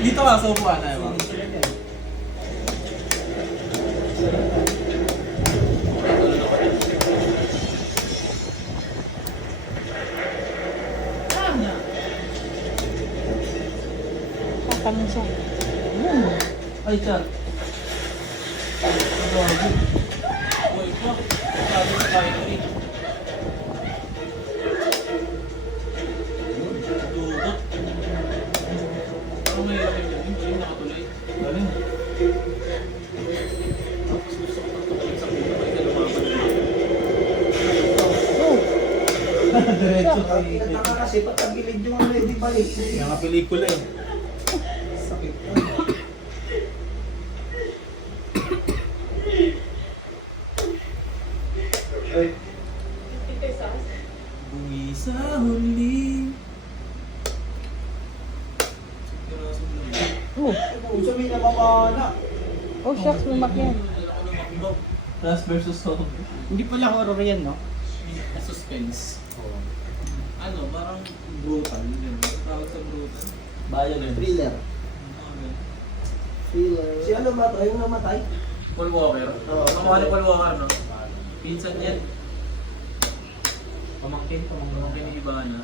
Dito ka, sa upuan tayo. Katanong siya. Ay, chat. Uy, ito. Sabi sa kain ko eh. Dugot. Ano ngayon? Hindi yung nakatuloy. Galing. Tapos gusto ko pagtuloy sa puto. Ay, nalumaban na. Diretso kay... Nataka kasi pagkagilid yung ano, hindi balik. Yung mga pelikula eh. Sakit po. Ay, Buwi sa huli. Oh, kung sabihin na mamana. oh shucks, lumakyan. Last versus Zombie. Hindi pala horror yan, no? Suspense. Ano, parang brutal. Yun. Tawag sa brutal. Violence. Thriller. Thriller. Si ano ba ito? Yung namatay? Paul Walker. Oo. Nakuha ni Paul Walker, no? Pinsan yan. Pamangkin ni Ivana.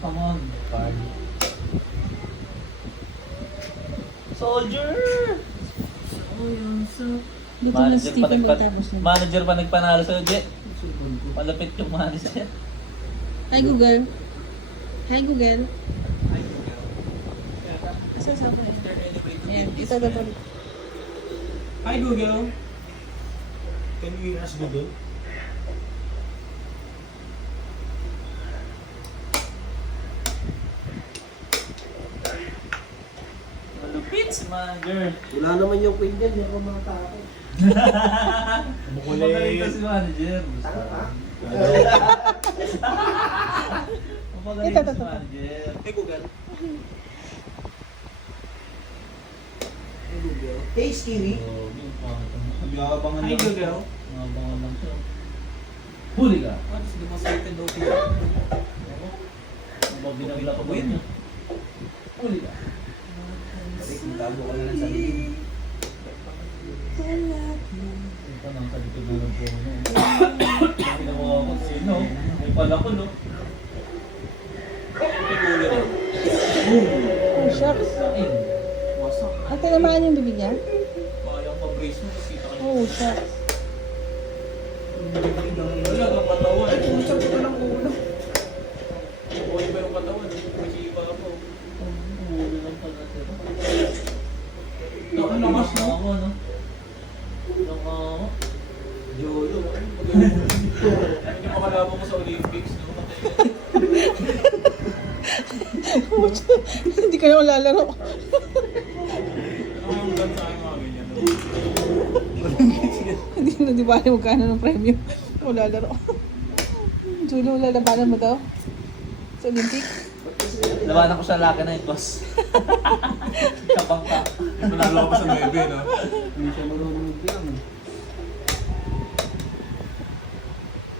Come on. Soldier! Oh, yun sa... Dito na Stephen tapos na. Manager pa nagpanalo sa'yo, Je. Malapit yung manager. Hi Google. Hi Google. Asa sa akin? Ayan, ito na po. Hi Google. Can you ask Google? Malupit si manager. Wala naman yung queen dyan, yung mga tao. Magaling ka si manager. Tanga ka? Magaling ka si manager. Hey Google. Hey Google. Hey Stevie. Abangan Hi Google. Abangan lang to. Huli ka. What is the most rated OP? Ano binagla pa ba yun? Huli ka. Kasi kung tago ka na lang sa lilim. Ito nang sa likod na ng puno. Ginawa ko sino? May pala ko, no? Ito huli rin. Oh shucks. Sain. Wasak. Ang tinamaan yung bibig niya? Bayang pa-brace mo. Kita ka niya. Oh shucks. Wala kang katawan. Ay, kung sabi ko ng ulo. Buhay pa yung katawan. May sipa ako. Huli lang pala sila. Nakalakas na ako, no? Jolo. Hindi makalaban ko sa Olympics, no? Hindi ka naman lalaro. Ano yung gan sa akin mga ganyan? Hindi na di ba magkano ng premyo. Wala laro. Julo, lalabanan mo daw? Sa Olympic? Labanan ko sa Laka Night, boss. Kapang ka. Manalo pa sa 9, no? Hindi siya marunong lang.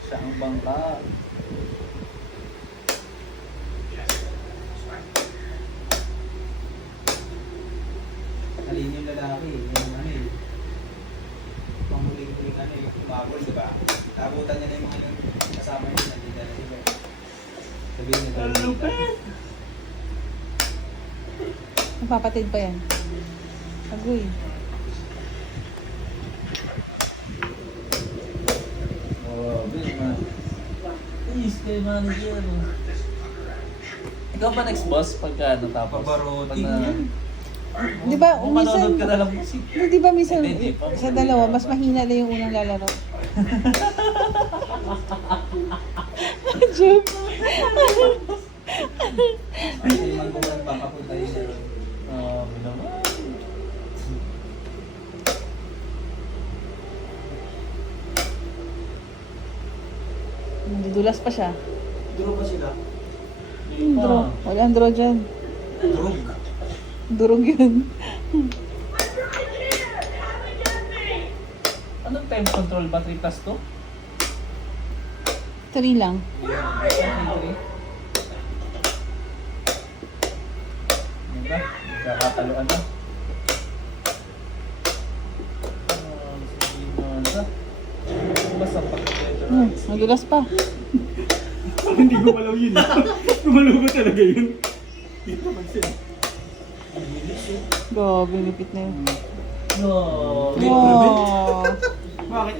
Siya ang bangka. Alin yung lalaki, yung ano eh. Panghuling-huling ano eh, umabol, di ba? Tabutan niya na yung mga kasama niya, nandito na sila. Sabihin niya, Lupit! Napapatid pa yan. Agoy. Oh, big man. Please, kay manager. Ikaw ba next boss pagka natapos? Pabarotin Pag na- yan. Di ba, Kung minsan, manonood ka na lang kasi. di ba minsan, Hindi, pag- sa dalawa, mas mahina na yung unang lalaro. Joke. Kasi naman kung nagpapapunta yun. Naman. Dulas pa siya. Duro ba sila? Draw. Walang draw dyan. Durog. Durog yun. Anong time control ba? 3 plus 2? 3 lang. na. Kakataluan na. Sige na. Basta pagkakita. Madulas pa. Hindi gumalaw yun. Gumalaw ba talaga yun? Hindi naman siya. Grabe, lipit na yun. No. Wow. Bakit